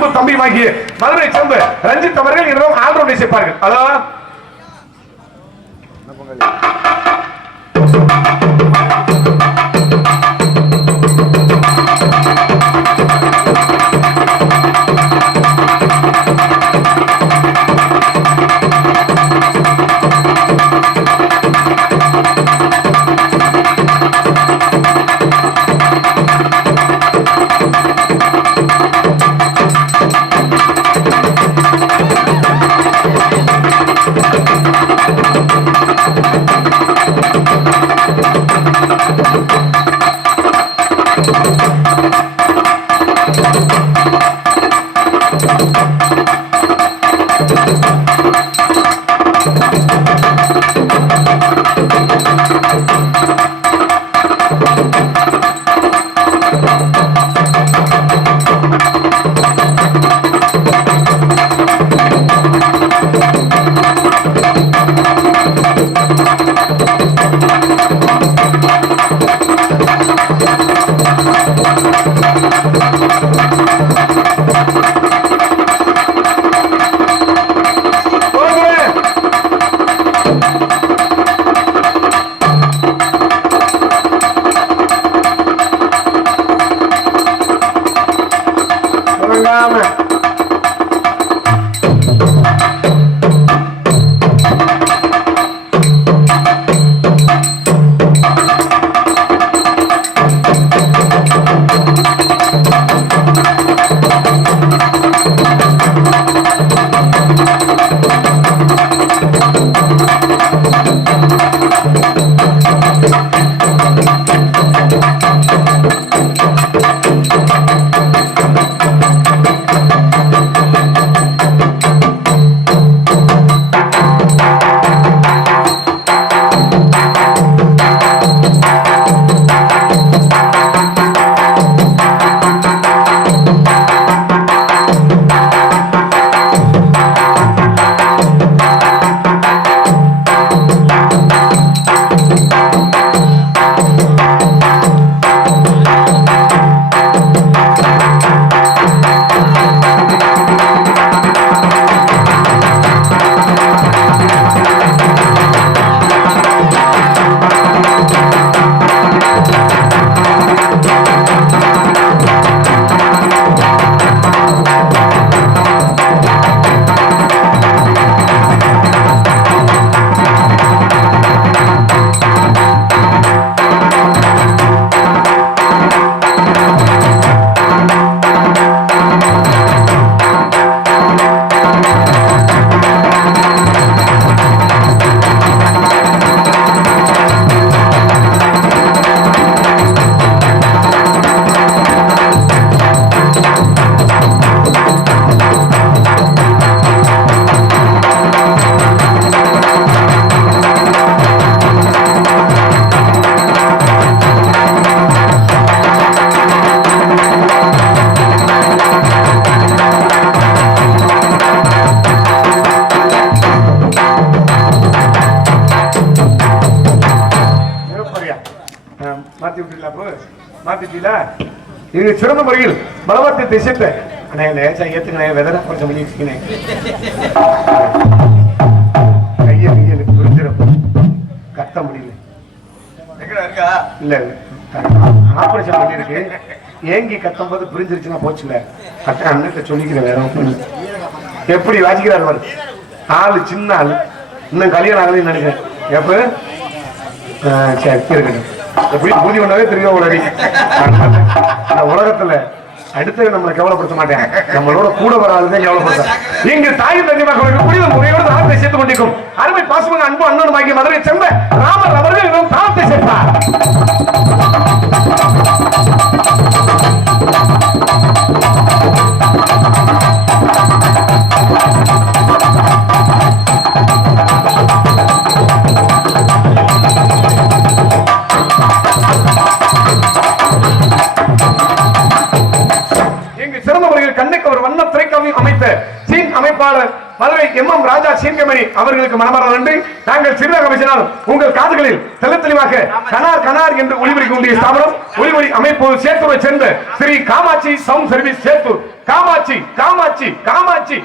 அன்பு வாங்கி மதுரை செம்பு ரஞ்சித் அவர்கள் இரவும் ஆல்ரவுண்ட் இசைப்பார்கள் அதான் রাম ஆ, மாத்தி விட்டுல அப்போ மாத்திட்டீங்களா இது சிறந்த முறையில் பலவத்தை திசைத்த அண்ணே லேசா ஏத்துக்கணே வெதரா கொஞ்சம் பண்ணி வச்சுக்கணே கையை கையில் புரிஞ்சிடும் கத்த முடியல. இருக்கா? இல்ல ஆபரேஷன் பண்ணிருக்கு ஏங்கி கத்தும் போது புரிஞ்சிருச்சுன்னா போச்சுல. அக்கா அண்ணத்தை சொல்லிக்கிறேன் வேற. எப்படி வாசிக்கிறார் பாரு. ஆளு சின்ன ஆளு. இன்னும் கல்யாணம் ஆகலைன்னு நினைக்கிறேன். எப்ப? சரி இருக்கட்டும். எப்படி பூஜை பண்ணவே தெரியும் உலகி இந்த உலகத்துல அடுத்தது நம்மளை கவலைப்படுத்த மாட்டேன். நம்மளோட கூட வர ஆளுதான் கவலைப்படுத்த இங்கு தாய் தந்தை மக்களுக்கு புனித முறையோடு தானத்தை சேர்த்து கொண்டிருக்கும். அருமை பாசமாக அன்பு அண்ணன் பாக்கிய மதுரை சேர்ந்த ராமர் அவர்கள் இன்னும் தானத்தை சேர்ப்பார். இங்கு சிறந்த முறையில் கண்ணுக்கு ஒரு வண்ண திரைக்காவியம் அமைத்த சீன் அமைப்பாளர் மதுரை எம் எம் ராஜா சீன்கமணி அவர்களுக்கு மனமாற நன்றி. நாங்கள் சிறிதாக பேசினாலும் உங்கள் காதுகளில் தெள்ள தெளிவாக கனார் கனார் என்று ஒளிபரிக்க வேண்டிய ஸ்தாபனம் ஒளிபரி அமைப்பு சேத்துவை சேர்ந்த ஸ்ரீ காமாட்சி சவுண்ட் சர்வீஸ் சேத்தூர். காமாட்சி காமாட்சி காமாட்சி.